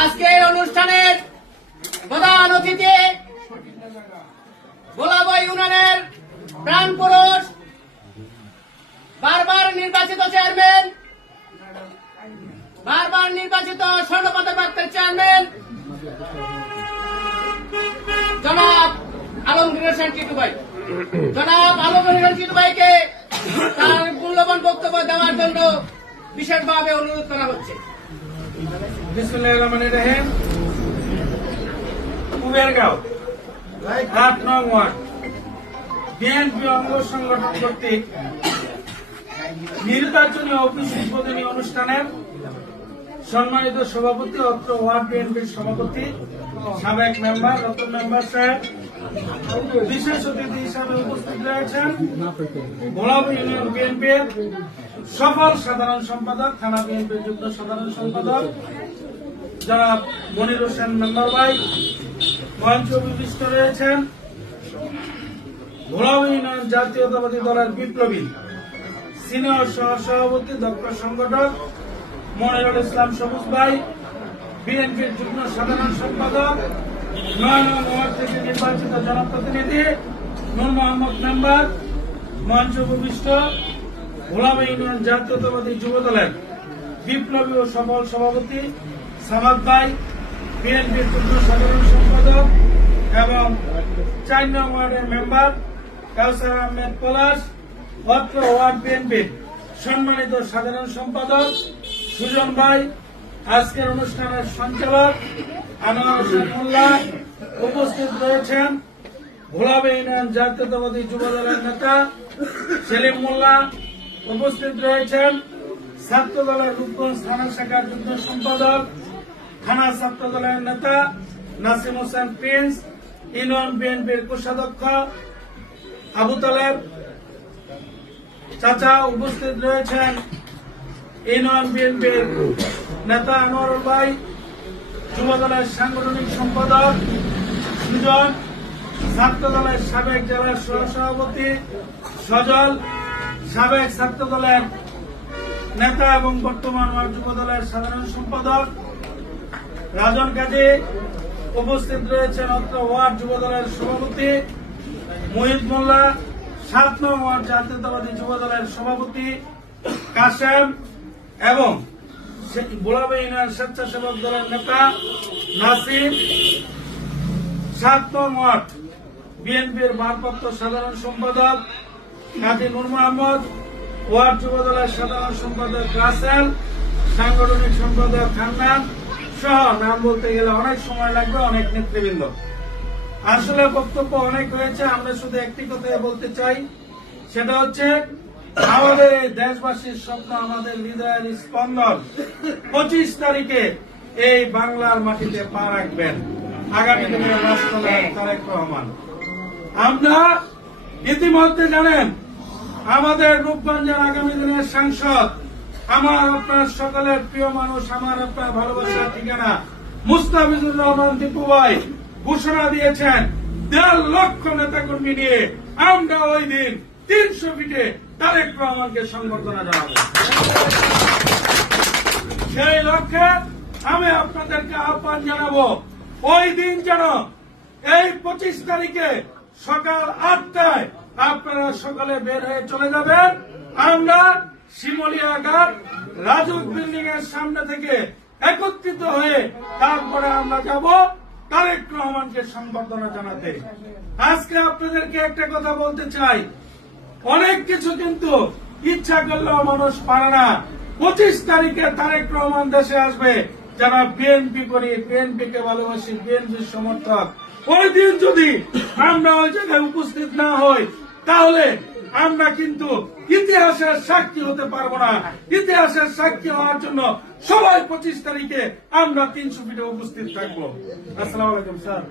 আজকের অনুষ্ঠানের প্রধান অতিথি গোলাবাই ইউনিয়নের প্রাণ পুরুষ, বারবার নির্বাচিত চেয়ারম্যান, বারবার নির্বাচিত স্বর্ণপদকপ্রাপ্ত চেয়ারম্যান জনাব আলমগীর হোসেন টিটু ভাই। জনাব আলমগীর হোসেন টিটু ভাইকে তার মূল্যবান বক্তব্য দেওয়ার জন্য বিশেষভাবে অনুরোধ করা হচ্ছে। বিসমিল্লাহির রহমানির রহিম। কুবেরগাঁও ৮ নং ওয়ার্ড বিএনপি অঙ্গ সংগঠন কর্তৃক নির্বাচনী অফিস উদ্বোধনী অনুষ্ঠানের সম্মানিত সভাপতি, অত্র ওয়ার্ড বিএনপির সভাপতি, সাবেক মেম্বার, নতুন মেম্বার সাহেব, বিশেষ অতিথি হিসাবে উপস্থিত রয়েছেন গোলাবাই ইউনিয়ন বিএনপির সফল সাধারণ সম্পাদক, থানা বিএনপির যুগ্ম সাধারণ সম্পাদক জনাব মনির হোসেন মেম্বার ভাই, মঞ্চ উপবিষ্ট রয়েছেন গোলাবাই ইউনিয়ন জাতীয়তাবাদী দলের বিপ্লবী সিনিয়র সহসভাপতি, দক্ষ সংগঠক মনিরুল ইসলাম সবুজ ভাই, বিএনপির যুগ্ম সাধারণ সম্পাদক, ৯ নং ওয়ার্ড থেকে নির্বাচিত জনপ্রতিনিধি নূর মোহাম্মদ মেম্বার, মঞ্চ উপবিষ্ট গোলাবাই ইউনিয়ন জাতীয়তাবাদী যুব দলের বিপ্লবী ও সফল সভাপতি সামাদ ভাই, বিএনপির যুগ্ম সাধারণ সম্পাদক এবং ৪ নং ওয়ার্ডের মেম্বার কাউসার আহমেদ পলাশ, অত্র ওয়ার্ড বিএনপির সম্মানিত সাধারণ সম্পাদক সুজন ভাই, আজকের অনুষ্ঠানের সঞ্চালক আনোয়ার হোসেন মোল্লা, উপস্থিত রয়েছেন গোলাবাই ইউনিয়ন জাতীয়তাবাদী যুব দলের নেতা সেলিম মোল্লা, উপস্থিত রয়েছেন ছাত্র দলের রূপগঞ্জ থানা শাখার যুগ্ম সম্পাদক, থানা ছাত্র দলের নেতা নাসিম হোসেন প্রিন্স, ইউনিয়ন বিএনপির কোষাধ্যক্ষ আবু তালেব চাচা, উপস্থিত রয়েছেন ইউনিয়ন বিএনপির নেতা আনোয়ারুল ভাই, যুব দলের সাংগঠনিক সম্পাদক সুজন, ছাত্র দলের সাবেক জেলার সহসভাপতি সজল, সাবেক ছাত্র দলের নেতা এবং বর্তমান যুব দলের সাধারণ সম্পাদক রাজন কাজী, উপস্থিত রয়েছেন অত্র ওয়ার্ড যুব দলের সভাপতি মুহিত মোল্লা, ৭ নং ওয়ার্ড জাতীয়তাবাদী যুব দলের সভাপতি কাশেম এবং গোলাবাই ইউনিয়ন স্বেচ্ছাসেবক দলের নেতা নাসিম, ৭ নং ওয়ার্ড বিএনপির ভারপ্রাপ্ত সাধারণ সম্পাদক কাজী নূর মোহাম্মদ, ওয়ার্ড যুব দলের সাধারণ সম্পাদক রাসেল, সাংগঠনিক সম্পাদক খান্নান সহ নাম বলতে গেলে অনেক সময় লাগবে, অনেক নেতৃবৃন্দ। আসলে বক্তব্য অনেক হয়েছে, আমরা শুধু একটি কথাই বলতে চাই, সেটা হচ্ছে আমাদের এই দেশবাসীর স্বপ্ন, আমাদের হৃদয়ের স্পন্দন ২৫ তারিখে এই বাংলার মাটিতে পা রাখবেন আগামী দিনের রাষ্ট্রনায়ক তারেক রহমান। আমরা ইতিমধ্যে জানেন আমাদের রূপগঞ্জের আগামী দিনের সাংসদ, আমার আপনার সকলের প্রিয় মানুষ, আমার আপনার ভালোবাসার ঠিকানা মুস্তাফিজুর রহমান দীপু ভাই ঘোষণা দিয়েছেন ১.৫ লক্ষ নেতাকর্মী নিয়ে আমরা ওই দিন ৩০০ ফিটে তারেক রহমানকে সংবর্ধনা জানাবো। সেই লক্ষ্যে আমি আপনাদেরকে আহ্বান জানাবো, ওই দিন যেন এই ২৫ তারিখে সকাল ৮টায় আপনারা সকালে বের হয়ে চলে যাবেন। আমরা শিমুলিয়া ঘাট রাজুক বিল্ডিং এর সামনে থেকে একত্রিত হয়ে তারপরে আমরা যাব তারেক রহমানকে সংবর্ধনা জানাতে। আজকে আপনাদেরকে একটা কথা বলতে চাই, অনেক কিছু কিন্তু ইচ্ছা করলেও মানুষ পারে না। ২৫ তারিখে তারেক রহমান দেশে আসবে, যারা বিএনপি করি, বিএনপি কে ভালোবাসি, বিএনপির সমর্থক, ওই দিন যদি আমরা ওই জায়গায় উপস্থিত না হই তাহলে আমরা কিন্তু ইতিহাসের সাক্ষী হতে পারবো না। ইতিহাসের সাক্ষী হওয়ার জন্য সবাই ২৫ তারিখে আমরা ৩০০ ফিটে উপস্থিত থাকবো। আসসালামু আলাইকুম স্যার।